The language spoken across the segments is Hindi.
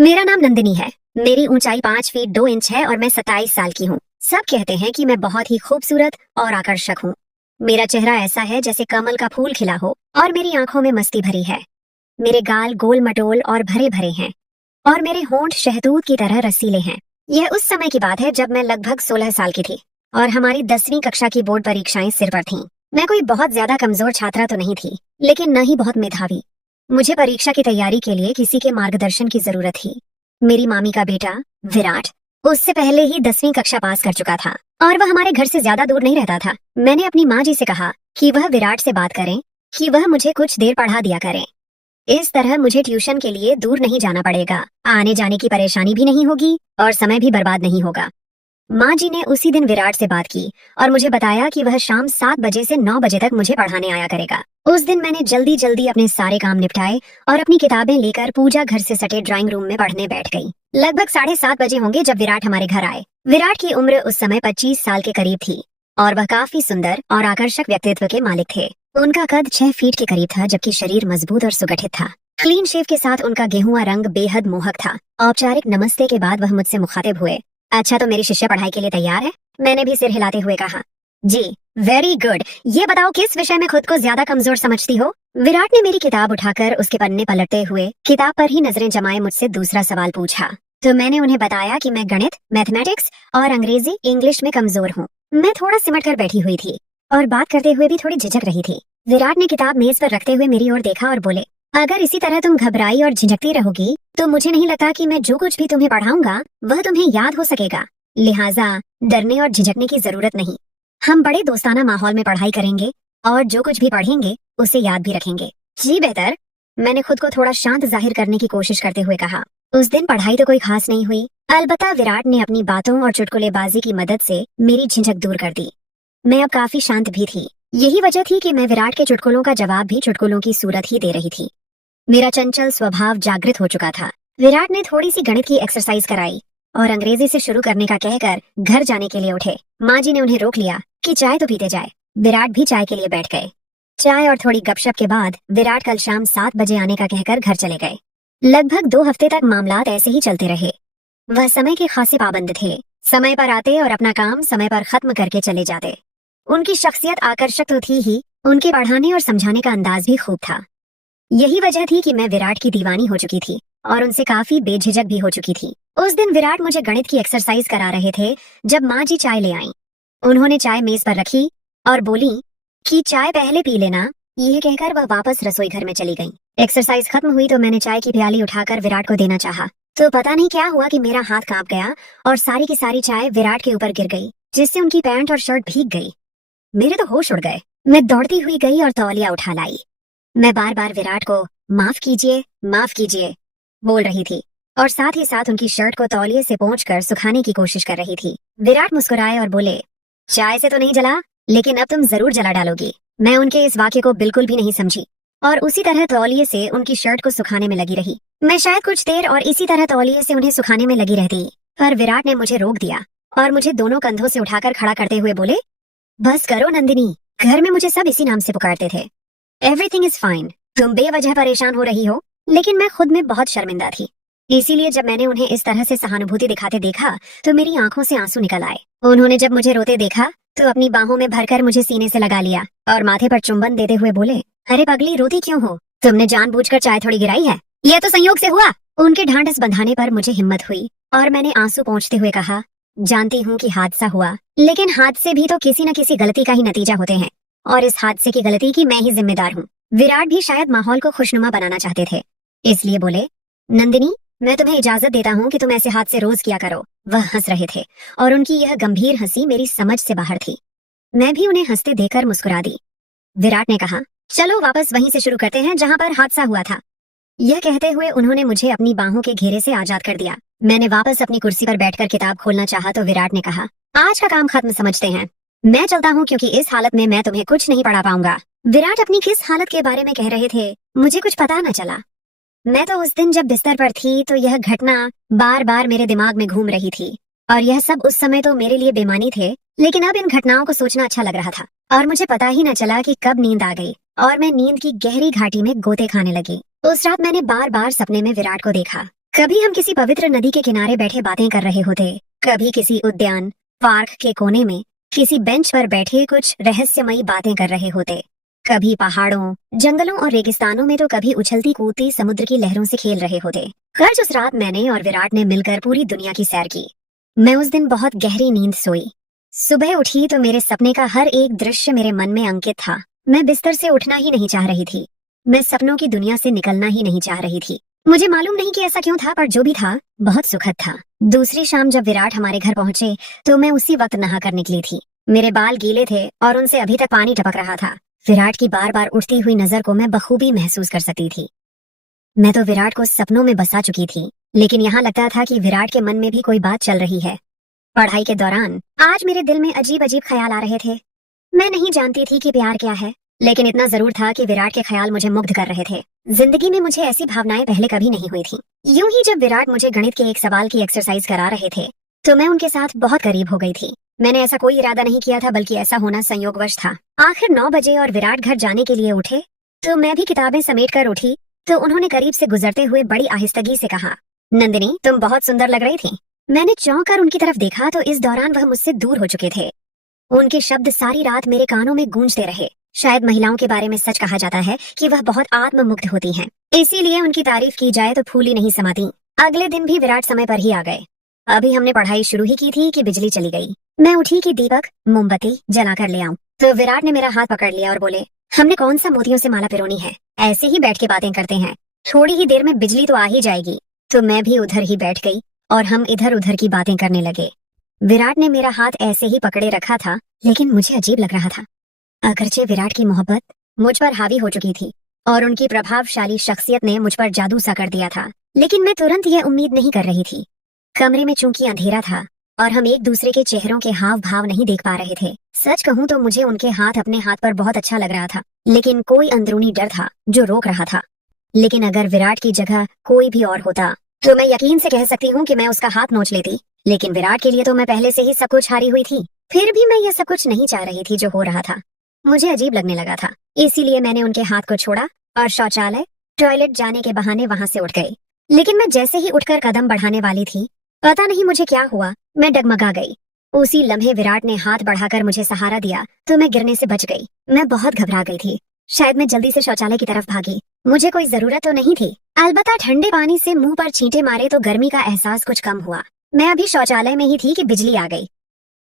मेरा नाम नंदिनी है। मेरी ऊंचाई 5 फीट 2 इंच है और मैं 27 साल की हूँ। सब कहते हैं कि मैं बहुत ही खूबसूरत और आकर्षक हूँ। मेरा चेहरा ऐसा है जैसे कमल का फूल खिला हो और मेरी आंखों में मस्ती भरी है। मेरे गाल गोल मटोल और भरे भरे हैं और मेरे होंठ शहतूत की तरह रसीले हैं। यह उस समय की बात है जब मैं लगभग 16 साल की थी और हमारी 10वीं कक्षा की बोर्ड परीक्षाएं सिर पर थीं। मैं कोई बहुत ज्यादा कमजोर छात्रा तो नहीं थी, लेकिन न ही बहुत मेधावी। मुझे परीक्षा की तैयारी के लिए किसी के मार्गदर्शन की जरूरत थी। मेरी मामी का बेटा विराट उससे पहले ही 10वीं कक्षा पास कर चुका था और वह हमारे घर से ज्यादा दूर नहीं रहता था। मैंने अपनी माँ जी से कहा कि वह विराट से बात करें कि वह मुझे कुछ देर पढ़ा दिया करें। इस तरह मुझे ट्यूशन के लिए दूर नहीं जाना पड़ेगा, आने जाने की परेशानी भी नहीं होगी और समय भी बर्बाद नहीं होगा। माँ जी ने उसी दिन विराट से बात की और मुझे बताया कि वह शाम 7 बजे से 9 बजे तक मुझे पढ़ाने आया करेगा। उस दिन मैंने जल्दी जल्दी अपने सारे काम निपटाए और अपनी किताबें लेकर पूजा घर से सटे ड्राइंग रूम में पढ़ने बैठ गई। लगभग 7:30 बजे होंगे जब विराट हमारे घर आए। विराट की उम्र उस समय 25 साल के करीब थी और वह काफी सुंदर और आकर्षक व्यक्तित्व के मालिक थे। उनका कद 6 फीट के करीब था, जबकि शरीर मजबूत और सुगठित था। क्लीन शेव के साथ उनका गेहुआ रंग बेहद मोहक था। औपचारिक नमस्ते के बाद वह मुझसे मुखातिब हुए। अच्छा, तो मेरी शिष्या पढ़ाई के लिए तैयार है? मैंने भी सिर हिलाते हुए कहा, जी। Very good. ये बताओ किस विषय में खुद को ज्यादा कमजोर समझती हो? विराट ने मेरी किताब उठाकर उसके पन्ने पलटते हुए किताब पर ही नजरें जमाए मुझसे दूसरा सवाल पूछा। तो मैंने उन्हें बताया कि मैं गणित, मैथमेटिक्स और अंग्रेजी इंग्लिश में कमजोर हूँ। मैं थोड़ा सिमट कर बैठी हुई थी और बात करते हुए भी थोड़ी झिझक रही थी। विराट ने किताब मेज पर रखते हुए मेरी ओर देखा और बोले, अगर इसी तरह तुम घबराई और झिझकती रहोगी तो मुझे नहीं लगता कि मैं जो कुछ भी तुम्हें पढ़ाऊंगा वह तुम्हें याद हो सकेगा। लिहाजा डरने और झिझकने की जरूरत नहीं। हम बड़े दोस्ताना माहौल में पढ़ाई करेंगे और जो कुछ भी पढ़ेंगे उसे याद भी रखेंगे। जी बेहतर। मैंने खुद को थोड़ा शांत जाहिर करने की कोशिश करते हुए कहा। उस दिन पढ़ाई तो कोई खास नहीं हुई, अलबत्ता विराट ने अपनी बातों और चुटकुलेबाजी की मदद से मेरी झिझक दूर कर दी। मैं अब काफी शांत भी थी। यही वजह थी कि मैं विराट के चुटकुलों का जवाब भी चुटकुलों की सूरत ही दे रही थी। मेरा चंचल स्वभाव जागृत हो चुका था। विराट ने थोड़ी सी गणित की एक्सरसाइज कराई और अंग्रेजी से शुरू करने का कहकर घर जाने के लिए उठे। माँ जी ने उन्हें रोक लिया कि चाय तो पीते जाए। विराट भी चाय के लिए बैठ गए। चाय और थोड़ी गपशप के बाद विराट कल शाम 7 बजे आने का कहकर घर चले गए। लगभग 2 हफ्ते तक मामलात ऐसे ही चलते रहे। वह समय के खासे पाबंद थे, समय पर आते और अपना काम समय पर खत्म करके चले जाते। उनकी शख्सियत आकर्षक तो थी ही, उनके पढ़ाने और समझाने का अंदाज भी खूब था। यही वजह थी कि मैं विराट की दीवानी हो चुकी थी और उनसे काफी बेझिझक भी हो चुकी थी। उस दिन विराट मुझे गणित की एक्सरसाइज करा रहे थे जब माँ जी चाय ले आईं। उन्होंने चाय मेज पर रखी और बोली कि चाय पहले पी लेना। यह कहकर वह वापस रसोई घर में चली गईं। एक्सरसाइज खत्म हुई तो मैंने चाय की प्याली उठाकर विराट को देना चाहा, तो पता नहीं क्या हुआ कि मेरा हाथ कांप गया और सारी की सारी चाय विराट के ऊपर गिर गई, जिससे उनकी पैंट और शर्ट भीग गई। मेरे तो होश उड़ गए। मैं दौड़ती हुई गई और तौलिया उठा लाई। मैं बार बार विराट को माफ कीजिए बोल रही थी और साथ ही साथ उनकी शर्ट को तौलिए से पोंछकर सुखाने की कोशिश कर रही थी। विराट मुस्कुराए और बोले, चाय से तो नहीं जला, लेकिन अब तुम जरूर जला डालोगी। मैं उनके इस वाक्य को बिल्कुल भी नहीं समझी और उसी तरह तौलिए से उनकी शर्ट को सुखाने में लगी रही। मैं शायद कुछ देर और इसी तरह तौलिए से उन्हें सुखाने में लगी रहती, पर विराट ने मुझे रोक दिया और मुझे दोनों कंधों से उठाकर खड़ा करते हुए बोले, बस करो नंदिनी। घर में मुझे सब इसी नाम से पुकारते थे। Everything is fine. तुम बेवजह परेशान हो रही हो। लेकिन मैं खुद में बहुत शर्मिंदा थी, इसीलिए जब मैंने उन्हें इस तरह से सहानुभूति दिखाते देखा तो मेरी आंखों से आंसू निकल आए। उन्होंने जब मुझे रोते देखा तो अपनी बाहों में भरकर मुझे सीने से लगा लिया और माथे पर चुंबन देते हुए बोले, अरे पगली, रोती क्यों हो? तुमने जानबूझकर चाय थोड़ी गिराई है? यह तो संयोग से हुआ। उनके ढांढस बंधाने पर मुझे हिम्मत हुई और मैंने आंसू पोंछते हुए कहा, जानती हूँ कि हादसा हुआ, लेकिन हादसे भी तो किसी न किसी गलती का ही नतीजा होते हैं और इस हादसे की गलती की मैं ही जिम्मेदार हूँ। विराट भी शायद माहौल को खुशनुमा बनाना चाहते थे, इसलिए बोले, नंदिनी, मैं तुम्हें इजाजत देता हूँ कि तुम ऐसे हादसे रोज किया करो। वह हंस रहे थे और उनकी यह गंभीर हंसी मेरी समझ से बाहर थी। मैं भी उन्हें हंसते देखकर मुस्कुरा दी। विराट ने कहा, चलो वापस वहीं से शुरू करते हैं जहाँ पर हादसा हुआ था। यह कहते हुए उन्होंने मुझे अपनी बाहों के घेरे से आजाद कर दिया। मैंने वापस अपनी कुर्सी पर बैठकर किताब खोलना चाहा तो विराट ने कहा, आज का काम खत्म समझते हैं, मैं चलता हूँ क्योंकि इस हालत में मैं तुम्हें कुछ नहीं पढ़ा पाऊंगा। विराट अपनी किस हालत के बारे में कह रहे थे मुझे कुछ पता न चला। मैं तो उस दिन जब बिस्तर पर थी तो यह घटना बार बार मेरे दिमाग में घूम रही थी और यह सब उस समय तो मेरे लिए बेमानी थे, लेकिन अब इन घटनाओं को सोचना अच्छा लग रहा था और मुझे पता ही न चला कि कब नींद आ गई और मैं नींद की गहरी घाटी में गोते खाने लगी। उस रात मैंने बार बार सपने में विराट को देखा कभी हम किसी पवित्र नदी के किनारे बैठे बातें कर रहे होते, कभी किसी उद्यान पार्क के कोने में किसी बेंच पर बैठे कुछ रहस्यमयी बातें कर रहे होते, कभी पहाड़ों जंगलों और रेगिस्तानों में तो कभी उछलती कूदती समुद्र की लहरों से खेल रहे होते। खैर उस रात मैंने और विराट ने मिलकर पूरी दुनिया की सैर की। मैं उस दिन बहुत गहरी नींद सोई। सुबह उठी तो मेरे सपने का हर एक दृश्य मेरे मन में अंकित था। मैं बिस्तर से उठना ही नहीं चाह रही थी। मैं सपनों की दुनिया से निकलना ही नहीं चाह रही थी। मुझे मालूम नहीं कि ऐसा क्यों था, पर जो भी था बहुत सुखद था। दूसरी शाम जब विराट हमारे घर पहुंचे तो मैं उसी वक्त नहाकर निकली थी। मेरे बाल गीले थे और उनसे अभी तक पानी टपक रहा था। विराट की बार बार उठती हुई नजर को मैं बखूबी महसूस कर सकती थी। मैं तो विराट को सपनों में बसा चुकी थी, लेकिन यहाँ लगता था कि विराट के मन में भी कोई बात चल रही है। पढ़ाई के दौरान आज मेरे दिल में अजीब अजीब ख्याल आ रहे थे। मैं नहीं जानती थी कि प्यार क्या है, लेकिन इतना जरूर था कि विराट के ख्याल मुझे मुग्ध कर रहे थे। जिंदगी में मुझे ऐसी भावनाएं पहले कभी नहीं हुई थी। यूं ही जब विराट मुझे गणित के एक सवाल की एक्सरसाइज करा रहे थे तो मैं उनके साथ बहुत करीब हो गई थी। मैंने ऐसा कोई इरादा नहीं किया था, बल्कि ऐसा होना संयोगवश था। आखिर 9 बजे और विराट घर जाने के लिए उठे तो मैं भी किताबें समेट कर उठी तो उन्होंने करीब से गुजरते हुए बड़ी आहिस्तगी से कहा, नंदिनी तुम बहुत सुंदर लग रही थी। मैंने चौंक कर उनकी तरफ देखा तो इस दौरान वह मुझसे दूर हो चुके थे। उनके शब्द सारी रात मेरे कानों में गूंजते रहे। शायद महिलाओं के बारे में सच कहा जाता है कि वह बहुत आत्ममुग्ध होती हैं, इसीलिए उनकी तारीफ की जाए तो फूली नहीं समाती। अगले दिन भी विराट समय पर ही आ गए। अभी हमने पढ़ाई शुरू ही की थी कि बिजली चली गई। मैं उठी कि दीपक मोमबत्ती जला कर ले आऊं, तो विराट ने मेरा हाथ पकड़ लिया और बोले, हमने कौन सा मोतियों से माला पिरोनी है, ऐसे ही बैठ के बातें करते हैं, थोड़ी ही देर में बिजली तो आ ही जाएगी। तो मैं भी उधर ही बैठ गई और हम इधर उधर की बातें करने लगे। विराट ने मेरा हाथ ऐसे ही पकड़े रखा था, लेकिन मुझे अजीब लग रहा था। अगरचे विराट की मोहब्बत मुझ पर हावी हो चुकी थी और उनकी प्रभावशाली शख्सियत ने मुझ पर जादू सा कर दिया था, लेकिन मैं तुरंत यह उम्मीद नहीं कर रही थी। कमरे में चूंकि अंधेरा था और हम एक दूसरे के चेहरों के हाव भाव नहीं देख पा रहे थे। सच कहूं तो मुझे उनके हाथ अपने हाथ पर बहुत अच्छा लग रहा था, लेकिन कोई अंदरूनी डर था जो रोक रहा था। लेकिन अगर विराट की जगह कोई भी और होता तो मैं यकीन से कह सकती हूँ कि मैं उसका हाथ नोच लेती, लेकिन विराट के लिए तो मैं पहले से ही सब कुछ हारी हुई थी। फिर भी मैं यह सब कुछ नहीं चाह रही थी जो हो रहा था। मुझे अजीब लगने लगा था, इसीलिए मैंने उनके हाथ को छोड़ा और शौचालय टॉयलेट जाने के बहाने वहां से उठ गई। लेकिन मैं जैसे ही उठकर कदम बढ़ाने वाली थी, पता नहीं मुझे क्या हुआ, मैं डगमगा गई। उसी लम्हे विराट ने हाथ बढ़ाकर मुझे सहारा दिया तो मैं गिरने से बच गई। मैं बहुत घबरा गई थी। शायद मैं जल्दी से शौचालय की तरफ भागी। मुझे कोई जरूरत तो नहीं थी, अलबत्ता ठंडे पानी से मुंह पर छींटे मारे तो गर्मी का एहसास कुछ कम हुआ। मैं अभी शौचालय में ही थी कि बिजली आ गई।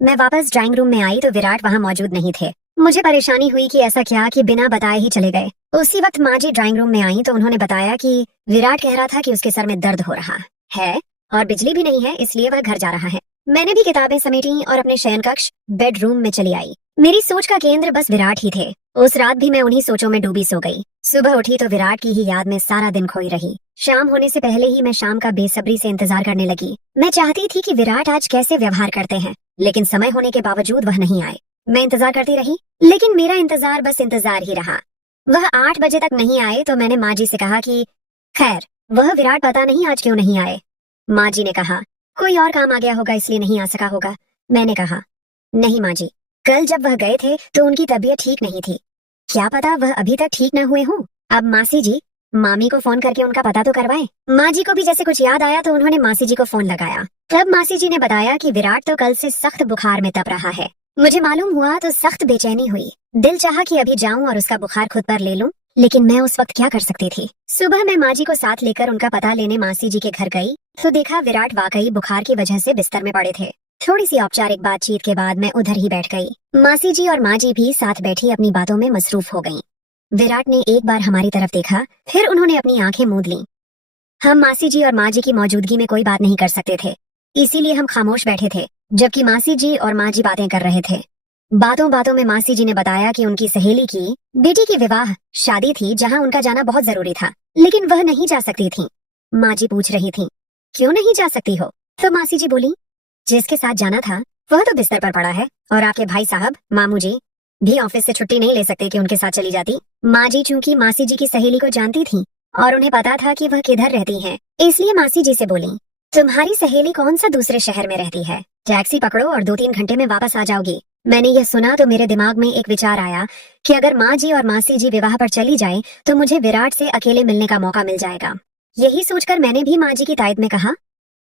मैं वापस ड्राइंग रूम में आई तो विराट वहाँ मौजूद नहीं थे। मुझे परेशानी हुई कि ऐसा क्या कि बिना बताए ही चले गए। उसी वक्त माँ जी ड्राइंग रूम में आई तो उन्होंने बताया कि विराट कह रहा था कि उसके सर में दर्द हो रहा है और बिजली भी नहीं है, इसलिए वह घर जा रहा है। मैंने भी किताबें समेटी और अपने शयन कक्ष बेडरूम में चली आई। मेरी सोच का केंद्र बस विराट ही थे। उस रात भी मैं उन्हीं सोचों में डूबी सो गई। सुबह उठी तो विराट की ही याद में सारा दिन खोई रही। शाम होने से पहले ही मैं शाम का बेसब्री से इंतजार करने लगी। मैं चाहती थी कि विराट आज कैसे व्यवहार करते हैं, लेकिन समय होने के बावजूद वह नहीं आए। मैं इंतजार करती रही, लेकिन मेरा इंतजार बस इंतजार ही रहा। वह 8 बजे तक नहीं आए तो मैंने माँ जी से कहा कि खैर वह विराट पता नहीं आज क्यों नहीं आए। माँ जी ने कहा कोई और काम आ गया होगा इसलिए नहीं आ सका होगा। मैंने कहा नहीं माँ जी, कल जब वह गए थे तो उनकी तबीयत ठीक नहीं थी, क्या पता वह अभी तक ठीक न हुए हों। अब मासी जी मामी को फोन करके उनका पता तो करवाए। माँ जी को भी जैसे कुछ याद आया तो उन्होंने मासी जी को फोन लगाया। तब मासी जी ने बताया कि विराट तो कल से सख्त बुखार में तप रहा है। मुझे मालूम हुआ तो सख्त बेचैनी हुई। दिल चाहा कि अभी जाऊं और उसका बुखार खुद पर ले लूं, लेकिन मैं उस वक्त क्या कर सकती थी। सुबह मैं माँ जी को साथ लेकर उनका पता लेने मासी जी के घर गई तो देखा विराट वाकई बुखार की वजह से बिस्तर में पड़े थे। थोड़ी सी औपचारिक बातचीत के बाद मैं उधर ही बैठ गई। मासी जी और माँ जी भी साथ बैठी अपनी बातों में मसरूफ हो गईं। विराट ने एक बार हमारी तरफ देखा, फिर उन्होंने अपनी आंखें मूंद लीं। हम मासी जी और माँ जी की मौजूदगी में कोई बात नहीं कर सकते थे, इसीलिए हम खामोश बैठे थे जबकि मासी जी और माँ जी बातें कर रहे थे। बातों बातों में मासी जी ने बताया कि उनकी सहेली की बेटी की विवाह शादी थी जहाँ उनका जाना बहुत जरूरी था, लेकिन वह नहीं जा सकती थी। माँ जी पूछ रही थी क्यों नहीं जा सकती हो, तो मासी जी बोली जिसके साथ जाना था वह तो बिस्तर पर पड़ा है और आपके भाई साहब मामू जी भी ऑफिस से छुट्टी नहीं ले सकते कि उनके साथ चली जाती। माँ जी चूंकि मासी जी की सहेली को जानती थी और उन्हें पता था कि वह किधर रहती है, इसलिए मासी जी से बोली तुम्हारी सहेली कौन सा दूसरे शहर में रहती है, टैक्सी पकड़ो और 2-3 घंटे में वापस आ जाओगी। मैंने यह सुना तो मेरे दिमाग में एक विचार आया कि अगर माँ जी और मासी जी विवाह पर चली जाए तो मुझे विराट से अकेले मिलने का मौका मिल जाएगा। यही सोचकर मैंने भी माँ जी की तायद में कहा,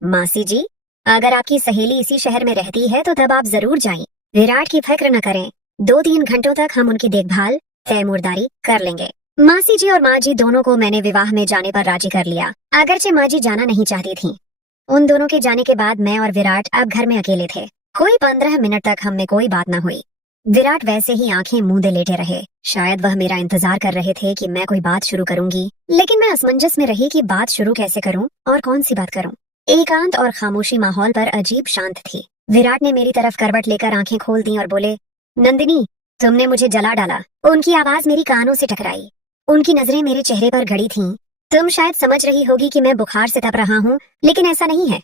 मासी जी, अगर आपकी सहेली इसी शहर में रहती है तो तब आप जरूर जाएं। विराट की फिक्र न करें, 2-3 घंटों तक हम उनकी देखभाल तैमूरदारी कर लेंगे। मासी जी और माँ जी दोनों को मैंने विवाह में जाने पर राजी कर लिया, अगरचे माँ जी जाना नहीं चाहती थी। उन दोनों के जाने के बाद मैं और विराट अब घर में अकेले थे। कोई 15 मिनट तक हम में कोई बात न हुई। विराट वैसे ही आंखें मूंदे लेटे रहे। शायद वह मेरा इंतजार कर रहे थे कि मैं कोई बात शुरू करूंगी, लेकिन मैं असमंजस में रही कि बात शुरू कैसे करूं और कौन सी बात करूं। एकांत और खामोशी माहौल पर अजीब शांत थी। विराट ने मेरी तरफ करवट लेकर आंखें खोल दी और बोले, नंदिनी, तुमने मुझे जला डाला। उनकी आवाज मेरी कानों से टकराई। उनकी नजरें मेरे चेहरे पर गड़ी थीं। तुम शायद समझ रही होगी कि मैं बुखार से तप रहा हूँ, लेकिन ऐसा नहीं है।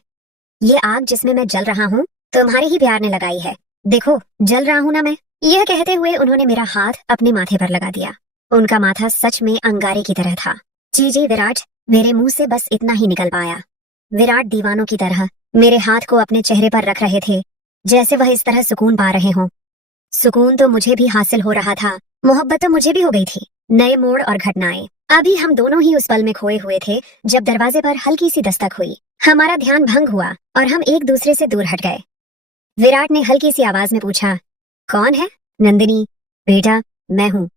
ये आग जिसमें मैं जल रहा हूँ तुम्हारे ही प्यार ने लगाई है। देखो, जल रहा हूँ ना मैं। यह कहते हुए उन्होंने मेरा हाथ अपने माथे पर लगा दिया। उनका माथा सच में अंगारे की तरह था। जी विराट, मेरे मुंह से बस इतना ही निकल पाया। विराट दीवानों की तरह मेरे हाथ को अपने चेहरे पर रख रहे थे, जैसे वह इस तरह सुकून पा रहे हों। सुकून तो मुझे भी हासिल हो रहा था, मोहब्बत तो मुझे भी हो गई थी। नए मोड़ और घटनाएं। अभी हम दोनों ही उस पल में खोए हुए थे जब दरवाजे पर हल्की सी दस्तक हुई। हमारा ध्यान भंग हुआ और हम एक दूसरे से दूर हट गए। विराट ने हल्की सी आवाज में पूछा, कौन है? नंदिनी, बेटा, मैं हूँ।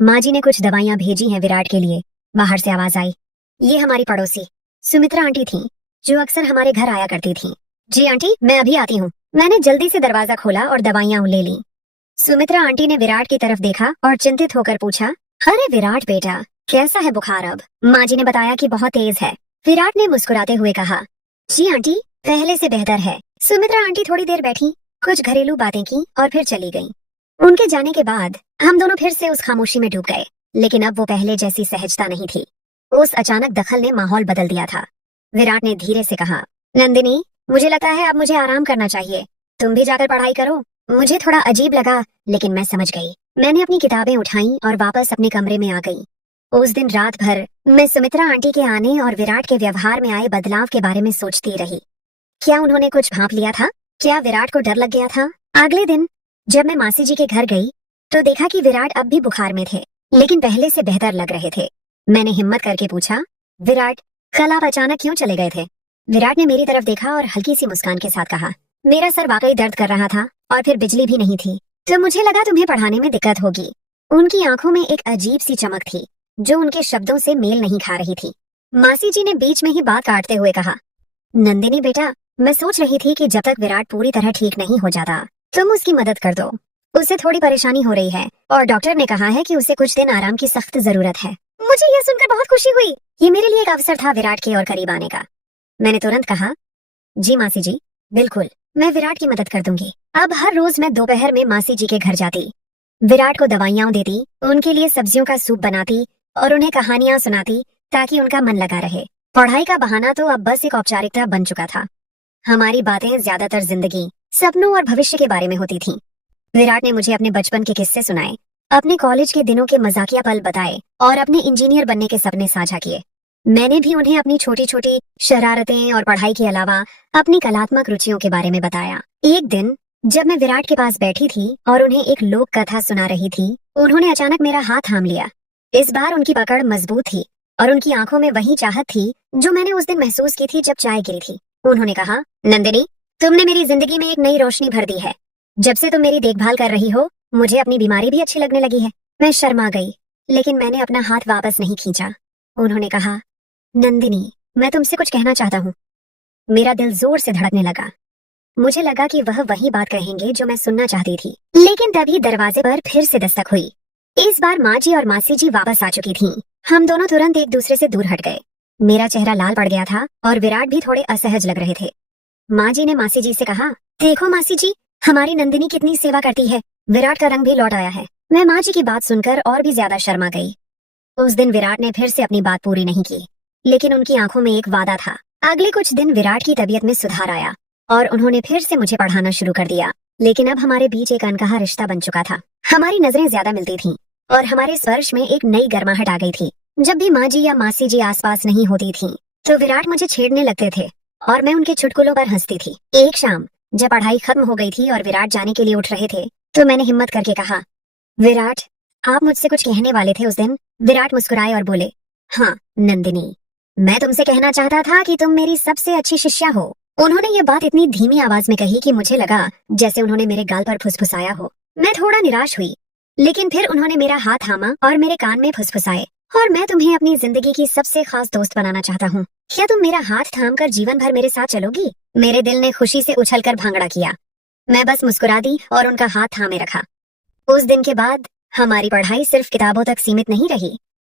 माँ जी ने कुछ दवाइयाँ भेजी हैं विराट के लिए। बाहर से आवाज आई। ये हमारी पड़ोसी सुमित्रा आंटी थी, जो अक्सर हमारे घर आया करती थी। जी आंटी, मैं अभी आती हूँ। मैंने जल्दी से दरवाजा खोला और दवाइयाँ ले ली। सुमित्रा आंटी ने विराट की तरफ देखा और चिंतित होकर पूछा, अरे विराट बेटा, कैसा है बुखार अब? माँ जी ने बताया कि बहुत तेज है। विराट ने मुस्कुराते हुए कहा, जी आंटी, पहले से बेहतर है। सुमित्रा आंटी थोड़ी देर बैठी, कुछ घरेलू बातें की और फिर चली गईं। उनके जाने के बाद हम दोनों फिर से उस खामोशी में डूब गए, लेकिन अब वो पहले जैसी सहजता नहीं थी। उस अचानक दखल ने माहौल बदल दिया था। विराट ने धीरे से कहा, नंदिनी, मुझे लगता है अब मुझे आराम करना चाहिए। तुम भी जाकर पढ़ाई करो। मुझे थोड़ा अजीब लगा, लेकिन मैं समझ गई। मैंने अपनी किताबें उठाई और वापस अपने कमरे में आ गई। उस दिन रात भर मैं सुमित्रा आंटी के आने और विराट के व्यवहार में आए बदलाव के बारे में सोचती रही। क्या उन्होंने कुछ भांप लिया था? क्या विराट को डर लग गया था? अगले दिन जब मैं मासी जी के घर गई तो देखा कि विराट अब भी बुखार में थे, लेकिन पहले से बेहतर लग रहे थे। मैंने हिम्मत करके पूछा, विराट, कल आप अचानक क्यों चले गए थे? विराट ने मेरी तरफ देखा और हल्की सी मुस्कान के साथ कहा, मेरा सर वाकई दर्द कर रहा था और फिर बिजली भी नहीं थी, तो मुझे लगा तुम्हें पढ़ाने में दिक्कत होगी। उनकी आंखों में एक अजीब सी चमक थी जो उनके शब्दों से मेल नहीं खा रही थी। मासी जी ने बीच में ही बात काटते हुए कहा, नंदिनी बेटा, मैं सोच रही थी कि जब तक विराट पूरी तरह ठीक नहीं हो जाता तुम उसकी मदद कर दो। उसे थोड़ी परेशानी हो रही है और डॉक्टर ने कहा है कि उसे कुछ दिन आराम की सख्त जरूरत है। मुझे यह सुनकर बहुत खुशी हुई। ये मेरे लिए एक अवसर था विराट के और करीब आने का। मैंने तुरंत कहा, जी मासी जी, बिल्कुल, मैं विराट की मदद कर दूंगी। अब हर रोज मैं दोपहर में मासी जी के घर जाती, विराट को दवाइयां देती, उनके लिए सब्जियों का सूप बनाती और उन्हें कहानियां सुनाती ताकि उनका मन लगा रहे। पढ़ाई का बहाना तो अब बस एक औपचारिकता बन चुका था। हमारी बातें ज्यादातर जिंदगी, सपनों और भविष्य के बारे में होती थीं। विराट ने मुझे अपने बचपन के किस्से सुनाए, अपने कॉलेज के दिनों के मजाकिया पल बताए और अपने इंजीनियर बनने के सपने साझा किए। मैंने भी उन्हें अपनी छोटी छोटी शरारतें और पढ़ाई के अलावा अपनी कलात्मक रुचियों के बारे में बताया। एक दिन जब मैं विराट के पास बैठी थी और उन्हें एक लोक कथा सुना रही थी, उन्होंने अचानक मेरा हाथ थाम लिया। इस बार उनकी पकड़ मजबूत थी और उनकी आंखों में वही चाहत थी जो मैंने उस दिन महसूस की थी जब चाय गिरी थी। उन्होंने कहा, नंदिनी, तुमने मेरी जिंदगी में एक नई रोशनी भर दी है। जब से तुम मेरी देखभाल कर रही हो, मुझे अपनी बीमारी भी अच्छी लगने लगी है। मैं शर्मा गई, लेकिन मैंने अपना हाथ वापस नहीं खींचा। उन्होंने कहा, नंदिनी, मैं तुमसे कुछ कहना चाहता हूँ। मेरा दिल जोर से धड़कने लगा। मुझे लगा कि वह वही बात कहेंगे जो मैं सुनना चाहती थी, लेकिन तभी दरवाजे पर फिर से दस्तक हुई। इस बार माँ जी और मासी जी वापस आ चुकी थीं। हम दोनों तुरंत एक दूसरे से दूर हट गए। मेरा चेहरा लाल पड़ गया था और विराट भी थोड़े असहज लग रहे थे। माँ जी ने मासी जी से कहा, देखो मासी जी, हमारी नंदिनी कितनी सेवा करती है। विराट का रंग भी लौट आया है। मैं माँ जी की बात सुनकर और भी ज्यादा शर्मा गई। उस दिन विराट ने फिर से अपनी बात पूरी नहीं की, लेकिन उनकी आंखों में एक वादा था। अगले कुछ दिन विराट की तबीयत में सुधार आया और उन्होंने फिर से मुझे पढ़ाना शुरू कर दिया। लेकिन अब हमारे बीच एक अनकहा रिश्ता बन चुका था। हमारी नजरें ज्यादा मिलती थीं और हमारे स्पर्श में एक नई गर्माहट आ गई थी। जब भी माँ जी या मासी जी आसपास नहीं होती थीं, तो विराट मुझे छेड़ने लगते थे और मैं उनके चुटकुलों पर हंसती थी। एक शाम जब पढ़ाई खत्म हो गई थी और विराट जाने के लिए उठ रहे थे, तो मैंने हिम्मत करके कहा, विराट, आप मुझसे कुछ कहने वाले थे उस दिन। विराट मुस्कुराए और बोले, हाँ नंदिनी, मैं तुमसे कहना चाहता था कि तुम मेरी सबसे अच्छी शिष्या हो। उन्होंने ये बात इतनी धीमी आवाज में कही कि मुझे लगा जैसे उन्होंने मेरे गाल पर फुसफुसाया हो। मैं थोड़ा निराश हुई, लेकिन फिर उन्होंने मेरा हाथ थामा और मेरे कान में फुसफुसाए, और मैं तुम्हें अपनी जिंदगी की सबसे खास दोस्त बनाना चाहता हूँ। क्या तुम मेरा हाथ थाम कर जीवन भर मेरे साथ चलोगी? मेरे दिल ने खुशी से उछलकर भांगड़ा किया। मैं बस मुस्कुरा दी और उनका हाथ थामे रखा। उस दिन के बाद हमारी पढ़ाई सिर्फ किताबों तक सीमित नहीं रही,